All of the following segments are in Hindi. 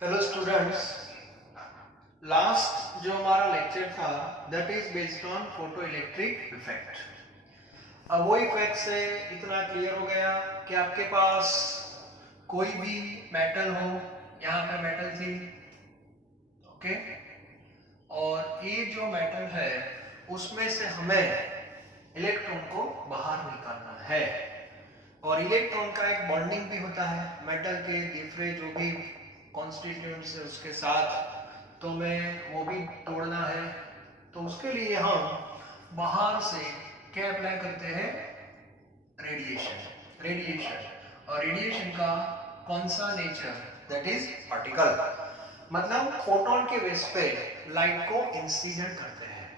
हेलो स्टूडेंट्स, लास्ट जो हमारा लेक्चर था that is based on photo electric effect. अब वो इफेक्ट से इतना क्लियर हो गया कि आपके पास कोई भी मेटल हो, यहाँ पे मेटल थी, ओके, और ये जो मेटल है उसमें से हमें इलेक्ट्रॉन को बाहर निकालना है। और इलेक्ट्रॉन का एक बॉन्डिंग भी होता है मेटल के दूसरे जो भी कॉन्स्टिट्यूएंट्स है उसके साथ, तो हमें वो भी तोड़ना है। तो उसके लिए हम बाहर से क्या अप्लाई करते हैं? रेडिएशन। और रेडिएशन का कौन सा नेचर? That is particle. मतलब फोटोन के बेस पे लाइट को इंसिडेंट करते हैं।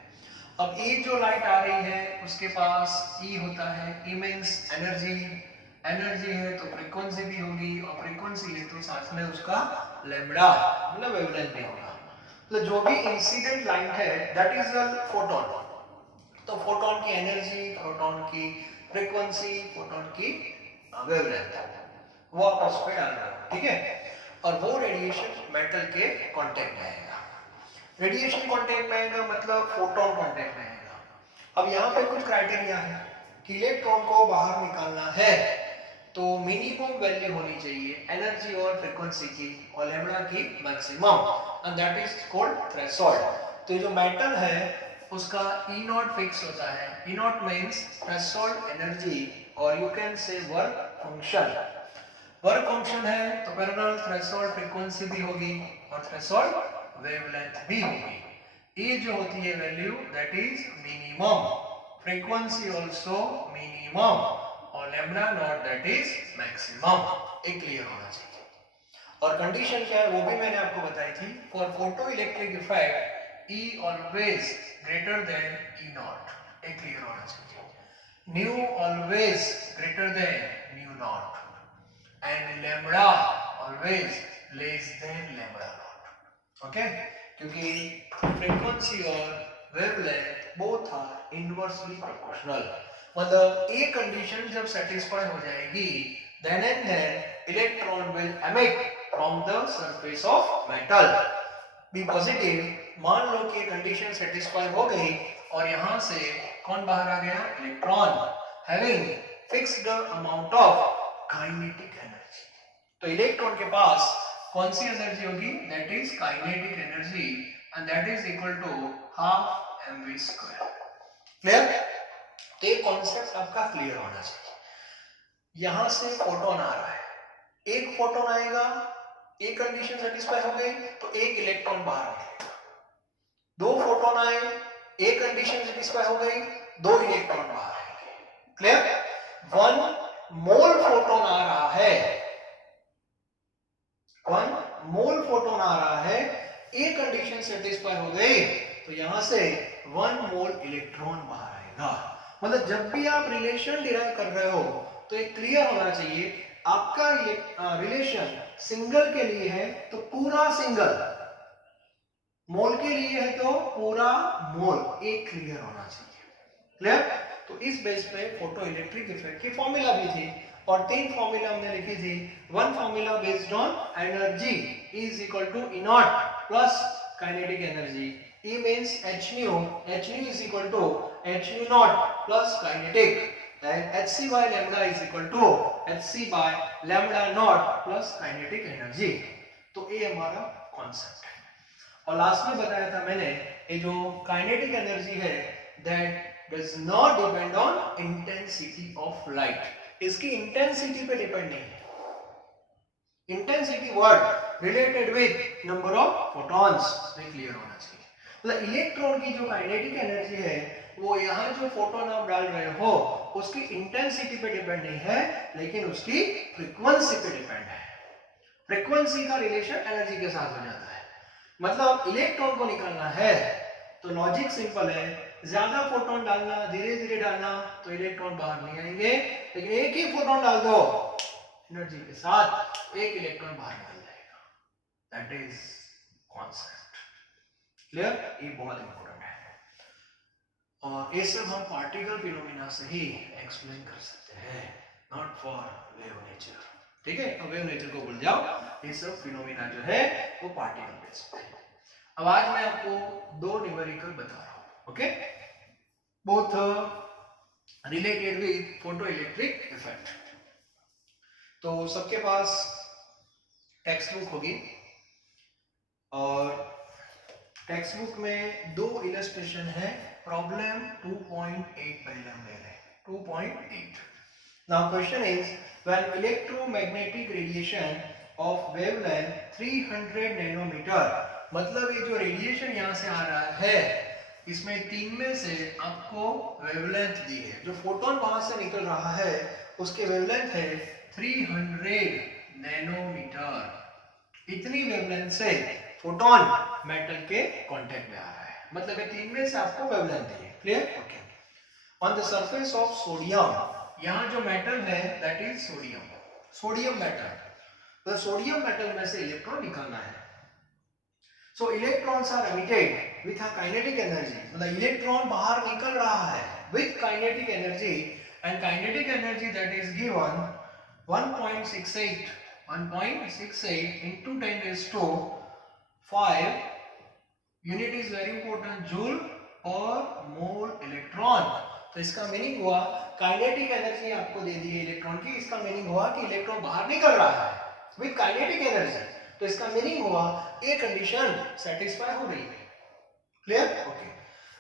अब ये जो लाइट आ रही है उसके पास ई होता है, ई मींस एनर्जी। एनर्जी है तो फ्रीक्वेंसी भी होगी, और फ्रीक्वेंसी है तो साथ में उसका लैम्बडा मतलब वेवलेंथ भी होगा। तो जो भी इंसिडेंट लाइट है दैट इज अ फोटोन। तो फोटोन की एनर्जी, फोटोन की फ्रीक्वेंसी, फोटोन की वेवलेंथ वो आप उस पर डाल रहे हो, ठीक है। और वो रेडिएशन मेटल के कांटेक्ट में आएगा। रेडिएशन कांटेक्ट में आएगा मतलब फोटोन कांटेक्ट में आएगा। अब यहाँ पे कुछ क्राइटेरिया है कि इलेक्ट्रॉन को बाहर निकालना है तो मिनिमम वैल्यू होनी चाहिए एनर्जी और फ्रीक्वेंसी की और लैम्बडा की maximum, and that is called threshold. तो ये जो मेटल है उसका ई नॉट फिक्स होता है। ई नॉट मींस थ्रेशोल्ड एनर्जी, और you can say work function. Work function है तो पैरेलल थ्रेशोल्ड फ्रीक्वेंसी भी होगी और थ्रेशोल्ड वेवलेंथ भी होगी। ये जो होती है value that is minimum, frequency also minimum, और lambda naught that is maximum. एक क्लियर होना चाहिए। और कंडीशन क्या है वो भी मैंने आपको बताई थी। For photo electric effect E always greater than E naught. एक क्लियर होना चाहिए। Nu always greater than nu naught, and lambda always less than lambda naught, okay? क्योंकि फ्रीक्वेंसी और wavelength both are inversely proportional. मतलब ये कंडीशन जब सेटिस्फाई हो जाएगी then and then electron will emit from the surface of metal. Be positive. मान लो कि कंडीशन सेटिस्फाई हो गई और यहां से कौन बाहर आ गया? Electron having fixed amount of kinetic energy. तो इलेक्ट्रॉन के पास कौन सी एनर्जी होगी? That is kinetic energy, and that is equal to half mv square. Clear? तो ये कॉन्सेप्ट आपका क्लियर होना चाहिए। यहां से फोटोन आ रहा है, एक फोटोन आएगा, एक कंडीशन सेटिस्फाई हो गई तो एक इलेक्ट्रॉन बाहर निकलेगा। दो फोटोन आए, एक कंडीशन सेटिस्फाई हो गई, दो इलेक्ट्रॉन बाहर आएंगे। क्लियर? वन मोल फोटोन आ रहा है, वन मोल फोटोन आ रहा है, एक कंडीशन सेटिस्फाई हो गई तो यहां से वन मोल इलेक्ट्रॉन बाहर आएगा। मतलब जब भी आप रिलेशन डिराइव कर रहे हो तो एक क्लियर होना चाहिए आपका रिलेशन सिंगल के लिए है तो पूरा सिंगल, मोल के लिए है तो पूरा मोल, एक क्लियर होना चाहिए। क्लियर? तो इस बेस पे फोटो इलेक्ट्रिक इफेक्ट की फॉर्मूला भी थी, और तीन फॉर्मूला हमने लिखी थी। One formula based on energy is equal to E naught plus kinetic energy. E means h nu is equal to h nu naught plus kinetic, and hc by lambda is equal to hc by lambda naught plus kinetic energy। तो ये हमारा कॉन्सेप्ट है। और लास्ट में बताया था मैंने ये जो काइनेटिक एनर्जी है that does not depend on intensity of light. इसकी इंटेंसिटी पे डिपेंड नहीं है। Intensity word related with number of photons, ये क्लियर होना चाहिए। मतलब इलेक्ट्रॉन की जो काइनेटिक एनर्जी है वो यहाँ जो फोटोन आप डाल रहे हो उसकी इंटेंसिटी पे डिपेंड नहीं है, लेकिन उसकी फ्रीक्वेंसी पे डिपेंड है। फ्रीक्वेंसी का रिलेशन एनर्जी के साथ हो जाता है। मतलब इलेक्ट्रॉन को निकालना है तो लॉजिक सिंपल है, ज्यादा फोटोन डालना, धीरे धीरे डालना तो इलेक्ट्रॉन बाहर नहीं आएंगे, लेकिन एक ही फोटोन डाल दो एनर्जी के साथ एक इलेक्ट्रॉन बाहर निकल जाएगा। That is concept. क्लियर? ये बहुत इंपॉर्टेंट है, और ये सब हम पार्टिकल फिनोमेना से ही एक्सप्लेन कर सकते हैं, नॉट फॉर वेव नेचर। ठीक है, वेव नेचर को भूल जाओ, ये सब फिनोमिना जो है वो पार्टिकल बेस्ड है। अब आज मैं आपको दो न्यूमेरिकल बता रहा हूं, okay, both related with photo electric effect. तो सबके पास टेक्स्ट बुक होगी और टेक्स्ट बुक में दो इलस्ट्रेशन है, प्रॉब्लम 2.8 पहले हम ले रहे हैं, 2.8। Now question is, when electromagnetic radiation of wavelength 300 nanometre, मतलब ये जो रेडिएशन यहाँ से आ रहा है इसमें तीन में से आपको वेवलेंथ दी है, जो फोटोन वहां से निकल रहा है उसके वेवलेंथ है 300 नैनोमीटर। इतनी वेवलेंथ से फोटोन मेटल के कांटेक्ट में आ रहा है, मतलब ये तीन में से आपको वेवलेंथ दी है। Clear? Okay. On the surface of sodium, यहाँ जो मेटल है that is sodium, sodium metal, तो सोडियम मेटल में से इलेक्ट्रॉन निकालना है। So electrons are emitted with a kinetic energy, मतलब इलेक्ट्रॉन बाहर निकल रहा है with kinetic energy, and kinetic energy that is given 1.68 into 10 raised to 5, unit is very important, joule और मोल इलेक्ट्रॉन। तो इसका मीनिंग हुआ काइनेटिक एनर्जी आपको दे दी है इलेक्ट्रॉन की, इसका मीनिंग हुआ कि इलेक्ट्रॉन बाहर निकल रहा है विद काइनेटिक एनर्जी, तो इसका मीनिंग हुआ ये कंडीशन सेटिस्फाई हो गई है। क्लियर? ओके।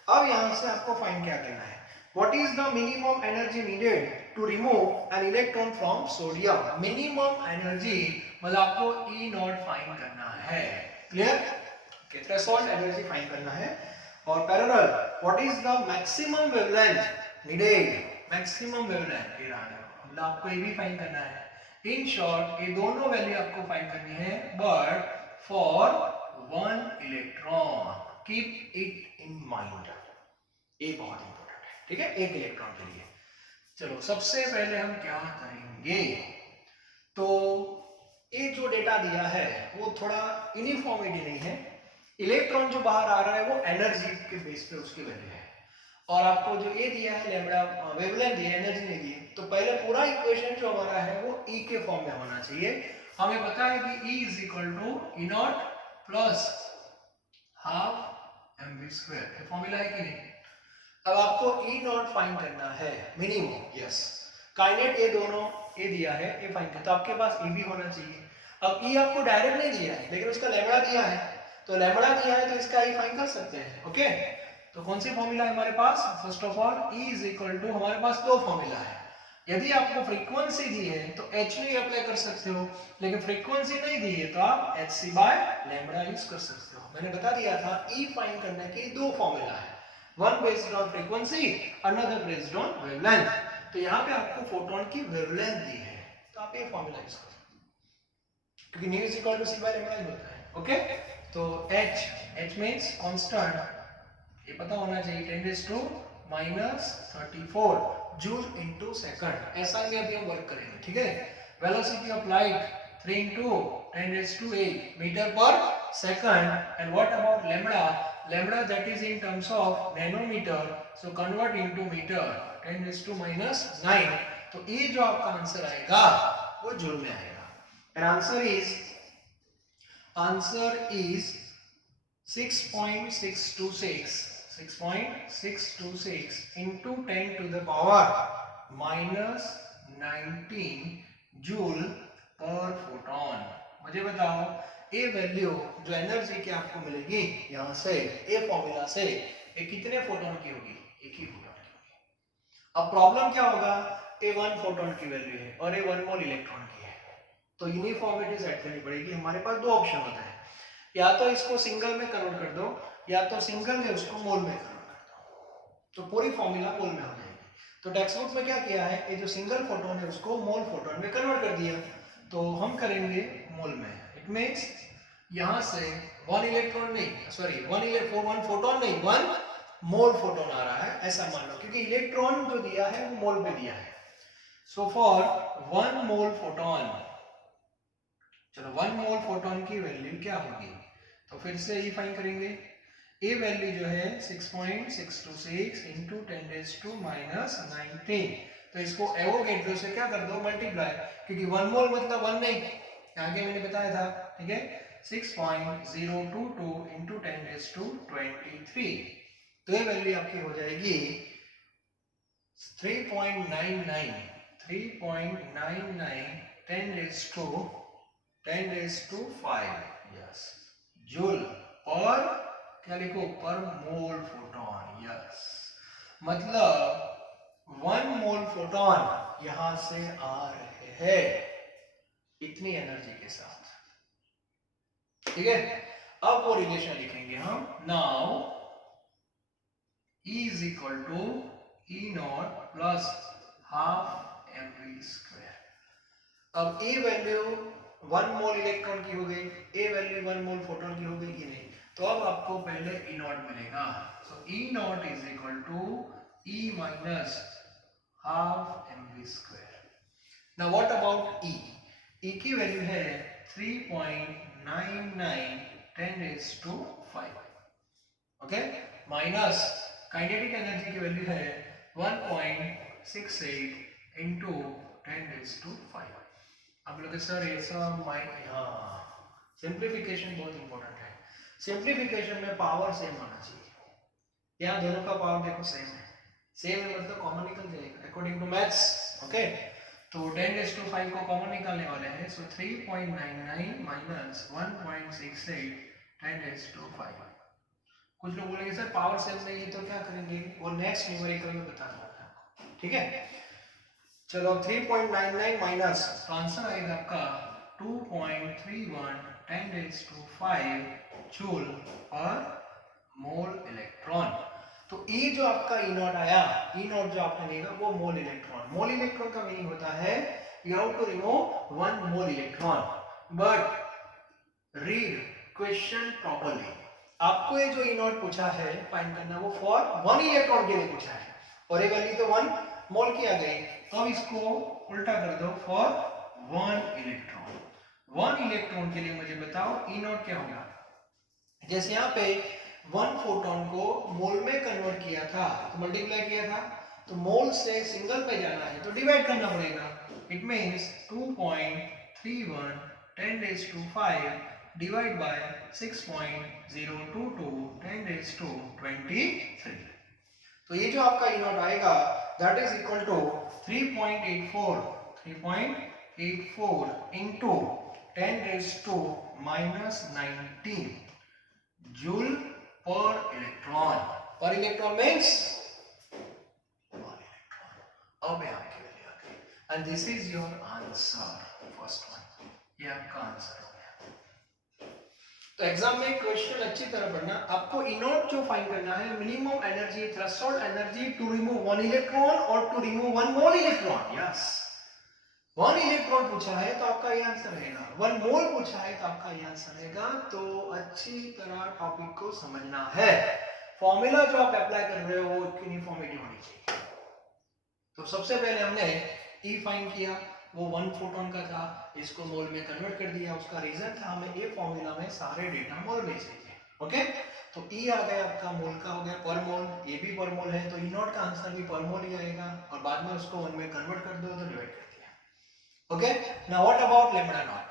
अब यहां से आपको फाइंड क्या करना है, what is the minimum energy needed to remove an electron from sodium. Minimum energy मतलब आपको E नॉट फाइंड करना है। Clear? Okay, threshold energy find करना है। और parallel, what is the maximum wavelength needed, maximum wavelength ये रहा, मतलब आपको ये भी फाइंड करना है। इन शॉर्ट ये दोनों वैल्यू आपको फाइंड करनी है, but for one electron, keep it in mind, ये बहुत इंपॉर्टेंट है, ठीक है, एक इलेक्ट्रॉन के लिए। चलो सबसे पहले हम क्या करेंगे, तो ये जो डेटा दिया है वो थोड़ा यूनिफॉर्मिटी नहीं है, इलेक्ट्रॉन जो बाहर आ रहा है वो एनर्जी के बेस पे उसकी वैल्यू है, और आपको जो ये दिया है लैम्बडा वेवलेंथ दिया है, एनर्जी नहीं दी है, तो पहले पूरा इक्वेशन जो हमारा है वो E के फॉर्म में होना चाहिए। हमें पता है कि E is equal to E naught plus half mv², ये फॉर्मूला है कि नहीं। अब आपको E नॉट फाइंड करना है मिनिमम, यस, काइनेट ये दोनों ये दिया है, ये फाइंड करना, तो आपके पास E भी होना चाहिए। अब E आपको डायरेक्ट नहीं दिया है लेकिन उसका लैम्बडा दिया है, तो लैम्बडा दिया है तो इसका E फाइंड कर सकते हैं। ओके, तो कौन सी फॉर्मूला है हमारे पास, first of all E is equal to, हमारे पास दो फॉर्मूला है, यदि आपको फ्रीक्वेंसी दी है तो h नहीं अप्लाई कर सकते हो, लेकिन फ्रीक्वेंसी नहीं दी है तो आप hc बाय लैम्बडा यूज कर सकते हो। मैंने बता दिया था E फाइंड करने के दो फॉर्मूला है, one based on frequency, another based on wavelength. तो यहाँ पे आपको फोटोन की वेवलेंथ दी है तो आप ये फॉर्मूला यूज कर सकते हो, क्योंकि nu is equal to c by lambda ही होता है। ओके, तो h मींस कांस्टेंट, ये पता होना चाहिए, 10⁻34 जूल इनटू सेकंड, ऐसा ही अभी हम वर्क करेंगे, ठीक है। Velocity of light 3 × 10⁸ metre per second, and what about lambda, lambda that is in terms of nanometre, so convert into metre 10⁻⁹। तो ये जो आपका आंसर आएगा वो जूल में आएगा, and answer is 6.626 into 10 to the power -19 joule पर फोटोन। मुझे बताओ ये वैल्यू जो एनर्जी की आपको मिलेगी यहाँ से, ये फॉर्मूला से, ये कितने फोटोन की होगी, एक ही फोटोन की होगी। अब प्रॉब्लम क्या होगा, ये 1 फोटोन की वैल्यू है और ये 1 मोल इलेक्ट्रॉन की है, तो यूनिफॉर्मिटी सेट करनी पड़ेगी। हमारे पास दो ऑप्शन होते हैं, या तो इसको सिंगल में कन्वर्ट कर दो, या तो सिंगल है उसको मोल में कन्वर्ट कर दो, तो पूरी फॉर्मूला मोल में हो जाएगी। तो टेक्स्ट बुक में क्या किया है, ये जो सिंगल फोटोन है उसको मोल फोटोन में कन्वर्ट कर दिया, तो हम करेंगे मोल में। इट मींस यहां से 1 इलेक्ट्रॉन नहीं, सॉरी 1 फोटोन नहीं, 1 मोल फोटोन आ रहा है, ऐसा मान लो, क्योंकि इलेक्ट्रॉन जो दिया है वो मोल में दिया है। सो फॉर 1 मोल फोटोन, चलो 1 मोल फोटोन की वैल्यू क्या होगी, तो फिर से ये फाइंड करेंगे। ए वैल्यू जो है 6.626 into 10⁻⁻⁹, तो इसको एवोगैड्रो से क्या कर दो, मल्टीप्लाई, क्योंकि 1 मोल मतलब 1 नहीं, आगे मैंने बताया था, ठीक है, 6.022 into 10⁻23, तो ये वैल्यू आपकी हो जाएगी 3.99 10⁻5 यस जूल और क्या लिखो, पर मोल फोटोन, यस, मतलब 1 मोल फोटोन यहां से आ रहे हैं इतनी एनर्जी के साथ, ठीक है। अब वो रिलेशन लिखेंगे हम, now E is equal to E naught plus half mv²। अब A वैल्यू 1 मोल इलेक्ट्रॉन की हो गई, A वैल्यू 1 मोल फोटोन की हो गई कि नहीं, तो अब आपको पहले E नॉट मिलेगा, so E naught is equal to E minus half mv²। Now what about E? E की वैल्यू है 3.99 10⁻5, ओके, माइनस काइनेटिक एनर्जी की वैल्यू है 1.68 into 10⁻5। आप लोग सर ऐसा हाँ, सिंप्लीफिकेशन बहुत इंपॉर्टेंट है, सिंप्लीफिकेशन में पावर सेम आना चाहिए, यहाँ दोनों का पावर देखो सेम है, सेम है मतलब कॉमन निकल जाएगा अकॉर्डिंग टू मैथ्स, ओके। तो 10⁻5 को कॉमन निकालने वाले हैं, सो 3.99 माइनस 1.68 10⁻5। कुछ लोग बोलेंगे सर पावर सेम नहीं है तो क्या करेंगे, वो नेक्स्ट न्यूमेरिकल में बता दूंगा आपको, ठीक है। चलो 3.99 माइनस, तो आंसर आएगा आपका 2.31 10⁻5 जूल और मोल इलेक्ट्रॉन। तो E जो आपका E नॉट आया, E नॉट जो आपने लिखा वो मोल इलेक्ट्रॉन, मोल इलेक्ट्रॉन का मीनिंग होता है you have to remove 1 mole electron, but read question properly. आपको ये जो E नॉट पूछा है फाइंड करना, वो फॉर 1 इलेक्ट्रॉन के लिए पूछा है और ये वैल्यू तो 1 मोल की आ गई, तो अब इसको उल्टा कर दो, फॉर 1 इलेक्ट्रॉन, 1 इलेक्ट्रॉन के लिए मुझे बताओ E नॉट क्या होगा। जैसे यहाँ पे 1 फोटोन को मोल में कन्वर्ट किया था तो मल्टीप्लाई किया था, तो मोल से सिंगल पे जाना है तो डिवाइड करना पड़ेगा, इट मींस 2.31 10⁻5 डिवाइड बाय 6.022 10⁻23। तो ये जो आपका E नॉट आएगा that is equal to 3.84 into 10⁻⁻19 joule per electron, per electron means 1 electron. अब ये आपकी वैल्यू आ गई and this is your answer, first one, ये आपका आंसर हो गया। तो एग्जाम में क्वेश्चन अच्छी तरह पढ़ना, आपको E नॉट जो फाइंड करना है, minimum energy, threshold energy to remove 1 electron और to remove 1 mole electron, yes. 1 electron पूछा है तो आपका ये आंसर रहेगा, 1 मोल पूछा है तो आपका ये आंसर रहेगा। तो अच्छी तरह टॉपिक को समझना है, फॉर्मूला जो आप अप्लाई कर रहे हो वो यूनिफॉर्मिटी होनी चाहिए। तो सबसे पहले हमने E फाइंड किया, वो 1 फोटोन का था, इसको मोल में कन्वर्ट कर दिया, उसका रीजन था हमें ये फॉर्मूला में सारे डेटा मोल में चाहिए, ओके। तो E आ गया आपका, मोल का हो गया पर मोल, ये भी पर मोल है, तो E नॉट का आंसर भी पर मोल ही आएगा और बाद में उसको 1 में कन्वर्ट कर दो तो डिवाइड कर दिया, okay. Now what about lambda naught,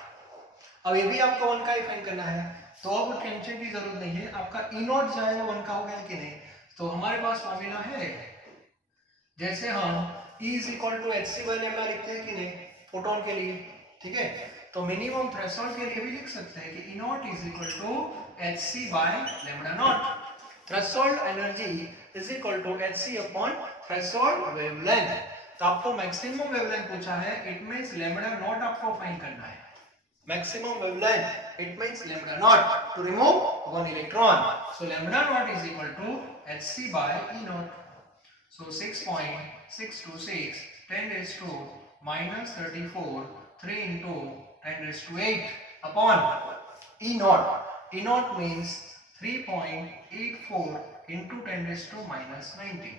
अब ये भी आपको 1 का ही फाइंड करना है, तो अब टेंशन की जरूरत नहीं है, आपका E नॉट जो है 1 का हो गया कि नहीं। तो हमारे पास फॉर्मूला है, जैसे हम E is equal to hc by lambda लिखते हैं कि नहीं फोटोन के लिए, ठीक है। तो मिनिमम थ्रेशोल्ड के लिए भी लिख सकते हैं कि E naught is equal to hc by lambda naught, threshold energy is equal to hc upon threshold wavelength. तो आपको मैक्सिमम वेवलेंथ पूछा है, इट मींस लैम्डा नॉट आपको फाइंड करना है, maximum wavelength, it means lambda naught to remove 1 electron, so lambda naught is equal to hc by E naught. So 6.626 10⁻⁻34 3 into 10⁸ upon E naught. E naught means 3.84 into 10⁻⁻19.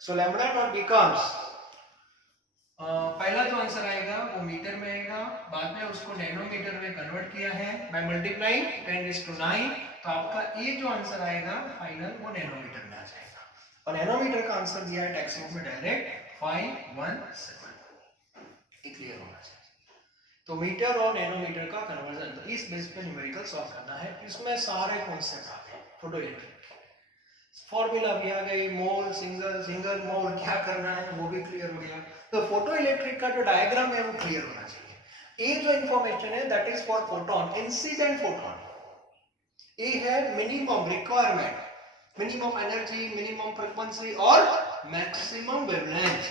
So lambda naught becomes पहला जो आंसर आएगा वो मीटर में आएगा, बाद में उसको नैनोमीटर में कन्वर्ट किया है बाय मल्टीप्लाइंग 10⁹ तो आपका ये जो आंसर आएगा फाइनल वो नैनोमीटर में आ जाएगा। और नैनोमीटर का आंसर दिया है टेक्स्ट बुक में डायरेक्ट 517 क्लियर होना चाहिए। तो मीटर और नैनोमीटर का कन्वर्जन, तो इस बेस पे न्यूमेरिकल सॉल्व करना है। इसमें सारे कॉन्सेप्ट आ गए, फोटो इलेक्ट्रिक फॉर्मूला भी आ गई, मोल सिंगल मोल क्या करना है वो भी क्लियर हो गया। तो फोटो इलेक्ट्रिक का जो डायग्राम है वो क्लियर होना चाहिए। ये जो इंफॉर्मेशन है that is for photon, incident photon. ये है minimum requirement, minimum energy, minimum frequency और मैक्सिमम वेवलेंथ,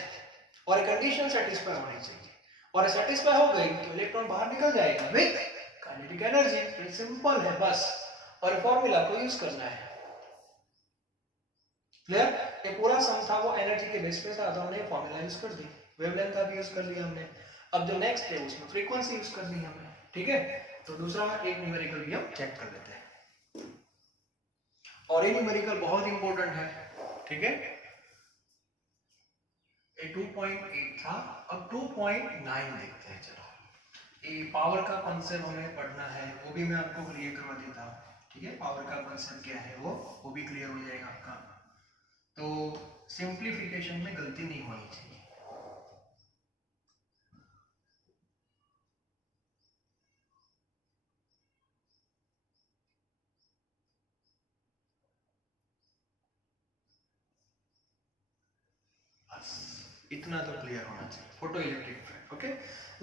और कंडीशन सेटिस्फाई होनी चाहिए। और सेटिस्फाई हो गई तो इलेक्ट्रॉन बाहर निकल जाएगा विद काइनेटिक एनर्जी। सिंपल है बस, और फॉर्मूला को यूज करना है। क्लियर? ये पूरा सम था वो एनर्जी के बेस पे था, तो हमने फॉर्मूला यूज कर दी, वेवलेंथ का भी यूज कर लिया हमने। अब जो नेक्स्ट है उसमें फ्रीक्वेंसी यूज कर ली हमने। ठीक है, तो दूसरा एक न्यूमेरिकल भी हम चेक कर लेते हैं, और ये न्यूमेरिकल बहुत इंपॉर्टेंट है। ठीक है, ये 2.8 था, अब 2.9 देखते हैं। चलो, ये पावर का कॉन्सेप्ट हमें पढ़ना है, वो भी मैं आपको क्लियर करवा देता हूँ। ठीक है, पावर का कॉन्सेप्ट क्या है वो भी क्लियर हो जाएगा आपका। तो सिंप्लीफिकेशन में गलती नहीं होनी चाहिए। बस इतना तो क्लियर होना चाहिए, photo electric effect. Okay,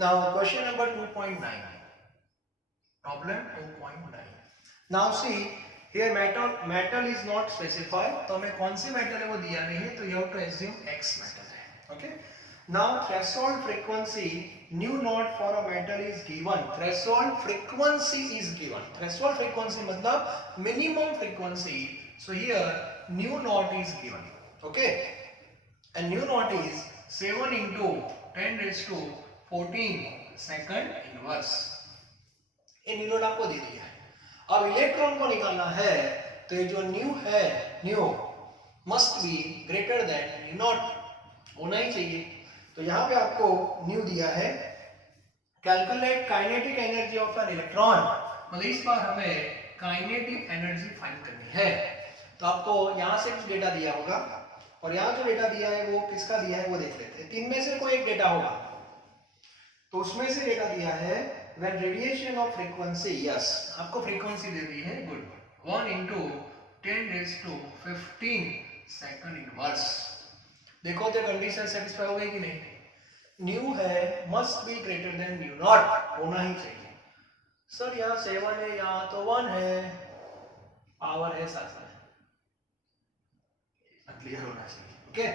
now question number 2.9, problem 2.9। Now see here metal is not specified, तो हमें कौन सी मेटल है वो दिया नहीं है, तो you have to assume x metal है। Okay, now threshold frequency nu naught for a metal is given. Threshold frequency is given, threshold frequency मतलब minimum frequency, so here nu naught is given. Okay, and nu naught is 7 into 10 raised to 14 second inverse। ये न्यू नॉट आपको दे दिया है। अब इलेक्ट्रॉन को निकालना है, तो ये जो न्यू है, new must be greater than nu not, होना ही चाहिए। तो यहाँ पे आपको न्यू दिया है, calculate kinetic energy of an electron, मतलब इस बार हमें काइनेटिक एनर्जी फाइंड करनी है। तो आपको यहाँ से कुछ डेटा दिया होगा, और यहाँ जो डेटा दिया है वो किसका दिया है वो देख लेते हैं। तीन में से कोई एक डेटा होगा, तो उसमें से डेटा दिया है when radiation of frequency, yes आपको फ्रीक्वेंसी दे दी है, good, 1 into 10 raised to 15 second inverse। देखो तो कंडीशन सेटिस्फाई हो गई कि नहीं? न्यू है, must be greater than nu not, होना ही चाहिए। सर यहाँ 7 है, यहाँ तो 1 है, पावर है साथ में, क्लियर होना चाहिए। ओके,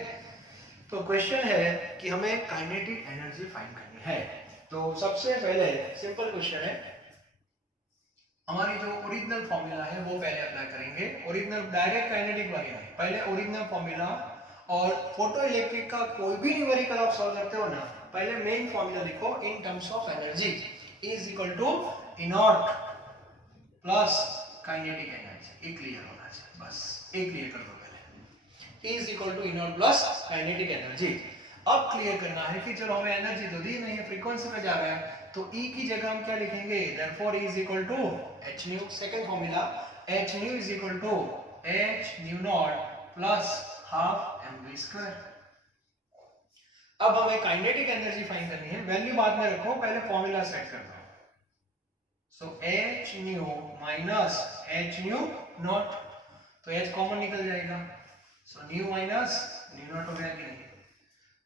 तो क्वेश्चन है कि हमें काइनेटिक एनर्जी फाइंड करनी है। तो सबसे पहले सिंपल क्वेश्चन है, हमारी जो ओरिजिनल फॉर्मूला है वो पहले अप्लाई करेंगे। ओरिजिनल डायरेक्ट काइनेटिक वाली नहीं, पहले ओरिजिनल फॉर्मूला। और फोटो इलेक्ट्रिक का कोई भी न्यूमेरिकल आप सॉल्व करते हो ना, पहले मेन फॉर्मूला लिखो, in terms of energy is equal to E naught plus kinetic energy. ये क्लियर होना चाहिए, बस ये क्लियर कर दो पहले, E is equal to E naught plus kinetic energy. अब क्लियर करना है कि चलो हमें एनर्जी तो दी नहीं है, फ्रीक्वेंसी पे जा रहा है, तो E की जगह हम क्या लिखेंगे, therefore E is equal to h nu। Second formula, h nu is equal to h nu naught plus half mv square। अब हमें काइनेटिक एनर्जी फाइंड करनी है, वैल्यू बाद में रखो, पहले फॉर्मूला सेट कर दो। सो h nu minus h nu naught, तो h कॉमन निकल जाएगा, सो nu minus nu naught हो गया कि नहीं?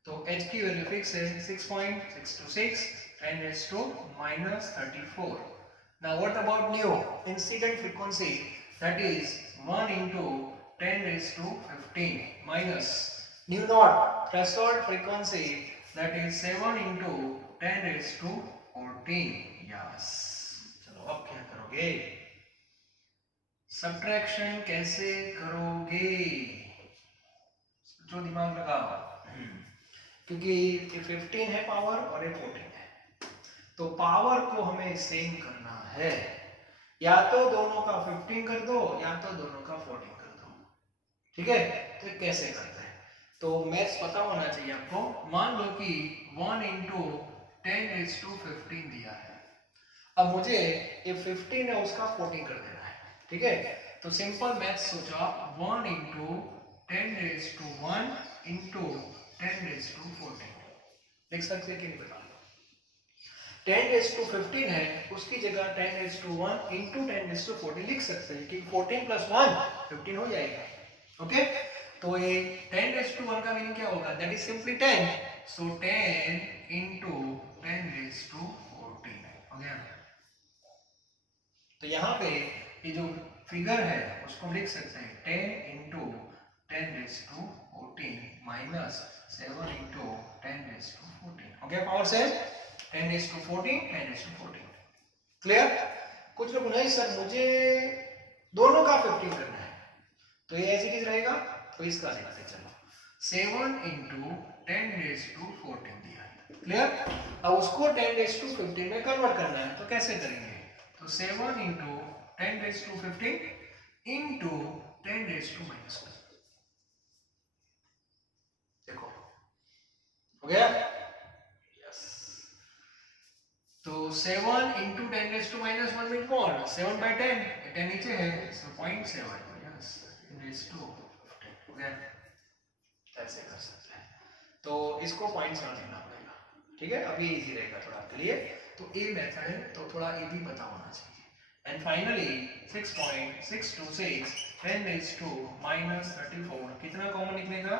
तो h की वैल्यू फिक्स है 6.626 10 raised to minus 34। Now what about nu? Incident frequency, that is 1 into 10 raised to 15 minus nu naught threshold frequency, that is 7 into 10 raised to 14। Yes, चलो अब क्या करोगे, सब्ट्रैक्शन कैसे करोगे, जो दिमाग लगाओ, क्योंकि ये 15 है पावर और ये 14 है, तो पावर को हमें सेम करना है, या तो दोनों का 15 कर दो या तो दोनों का 14 कर दो। ठीक है, तो कैसे करते हैं, तो मैथ्स पता होना चाहिए आपको। मान लो कि 1 into 10 raised to 15 दिया है, अब मुझे ये 15 है उसका 14 कर देना है। ठीक है, तो सिंपल मैथ्स सोचा, 1 into 10 raised to 1 into 10⁻14 लिख सकते हैं कि नहीं बता 10⁻15 है उसकी जगह 10⁻1 इंटू 10⁻14 लिख सकते हैं कि 14 + 1 15 हो जाएगा। ओके तो ये 10⁻1 का मीनिंग क्या होगा that is simply 10 so 10 into 10⁻14 हो गया। तो यहाँ पे ये जो फिगर है उसको हम लिख सकते हैं 10 इंटू 10⁻14 माइनस 7 इंटू 10⁻14 हो गया पावर से 10⁻14 10⁻14 क्लियर। कुछ लोग नहीं सर मुझे दोनों का 15 करना है तो ये ऐसे चीज रहेगा तो इसका लिखते चलो 7 इंटू 10⁻14 दिया है क्लियर। अब उसको 10⁻15 में कन्वर्ट करना है तो कैसे करेंगे तो 7 इंटू 10⁻15 इंटू 10⁻⁻1 देखो हो गया यस। तो 7 इंटू 10⁻⁻1 मीन कौन 7 by 10 10 नीचे है सो 0.7 यस 10⁻15 हो गया ऐसे कर सकते हैं। तो इसको 0.7 लेना पड़ेगा ठीक है। अभी इजी रहेगा थोड़ा आपके लिए तो ए मेथड है तो थोड़ा ए भी पता होना चाहिए। एंड फाइनली 6.626 10⁻⁻34 कितना कॉमन निकलेगा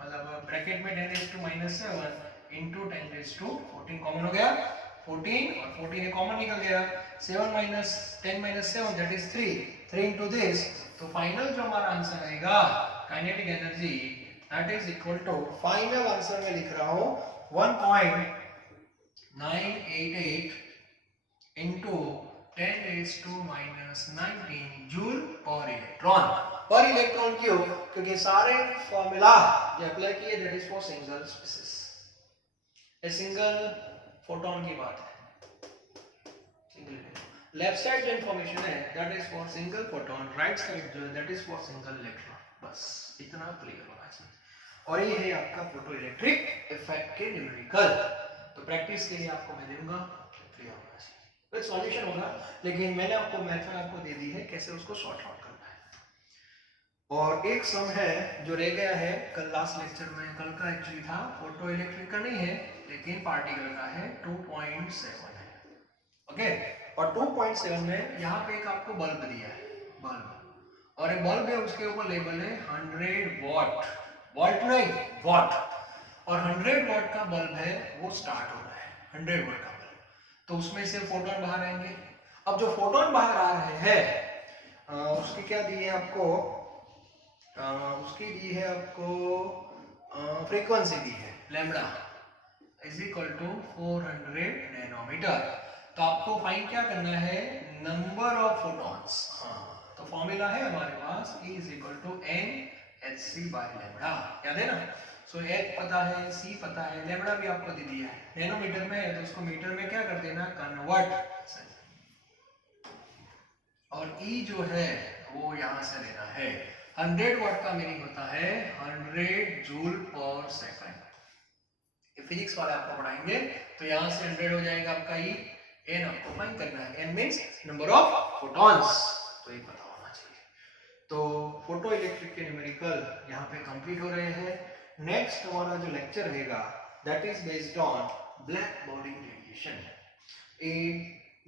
मतलब ब्रैकेट में 10⁻⁻7 इंटू 10⁻14 कॉमन हो गया 14 और 14 ये कॉमन निकल गया 7 minus 10 minus 7 that is 3 into this तो फाइनल जो हमारा आंसर आएगा kinetic energy that is equal to final answer में लिख रहा हूं 1.988 into 10⁻⁻19 जूल पर इलेक्ट्रॉन क्यों क्योंकि सारे फॉर्मूला जो अप्लाई किए that is for single species a single photon की बात है सिंगल लेफ्ट साइड जो इंफॉर्मेशन है that is for single photon right side जो that is for single electron बस इतना क्लियर होना चाहिए। और ये है आपका फोटो इलेक्ट्रिक इफेक्ट के न्यूमेरिकल तो प्रैक्टिस के लिए आपको मैं दूंगा क्लियर होना चाहिए विद सॉल्यूशन होगा लेकिन मैंने आपको मेथड आपको दे दी है कैसे उसको सॉर्ट आउट करना है। और एक सम है जो रह गया है कल लास्ट लेक्चर में कल का एक्चुअली था फोटो इलेक्ट्रिक का नहीं है लेकिन पार्टिकल का है 2.7 है ओके। और 2.7 में यहाँ पे एक आपको बल्ब दिया है बल्ब और एक बल्ब है उसके ऊपर लेबल है 100 वॉट वोल्ट नहीं वॉट और 100 वॉट का बल्ब है वो स्टार्ट हो रहा है 100 वॉट का बल्ब तो उसमें से फोटोन बाहर आएंगे। अब जो फोटोन बाहर आ रहे हैं उसकी क्या दी है आपको उसकी दी है आपको फ्रीक्वेंसी दी है lambda is equal to 400 nanometre. तो आपको फाइंड क्या करना है नंबर ऑफ फोटॉन्स तो फॉर्मूला है हमारे पास E इज इक्वल टू NhC बाय लैम्बडा याद है ना। सो H पता है C पता है लैम्बडा भी आपको दे दिया है नैनोमीटर में है तो उसको मीटर में क्या कर देना कन्वर्ट और E जो है वो यहां से लेना है 100 वाट का मीनिंग होता है 100 जूल पर सेकंड फिजिक्स वाले आपको पढ़ाएंगे तो यहां से 100 हो जाएगा आपका E n आपको फाइंड करना है n means number of photons तो ये पता होना चाहिए। तो फोटो इलेक्ट्रिक के न्यूमेरिकल यहां पे कंप्लीट हो रहे हैं। नेक्स्ट हमारा जो लेक्चर रहेगा that is based on black body radiation. ये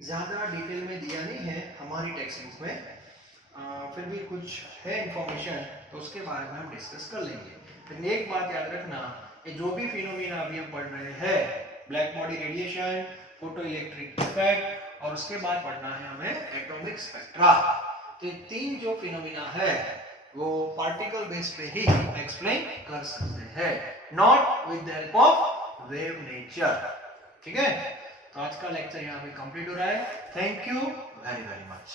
ज्यादा डिटेल में दिया नहीं है हमारी टेक्स्ट बुक में फिर भी कुछ है इंफॉर्मेशन तो उसके बारे में हम डिस्कस कर लेंगे। लेकिन एक बात याद रखना ये जो भी फिनोमेना अभी हम पढ़ रहे हैं black body radiation photo electric effect और उसके बाद पढ़ना है हमें एटॉमिक स्पेक्ट्रा। तो ये तीन जो फिनोमेना है वो पार्टिकल बेस पे ही एक्सप्लेन कर सकते हैं not with the help of wave nature ठीक है। तो आज का लेक्चर यहाँ पे कंप्लीट हो रहा है। Thank you very very much.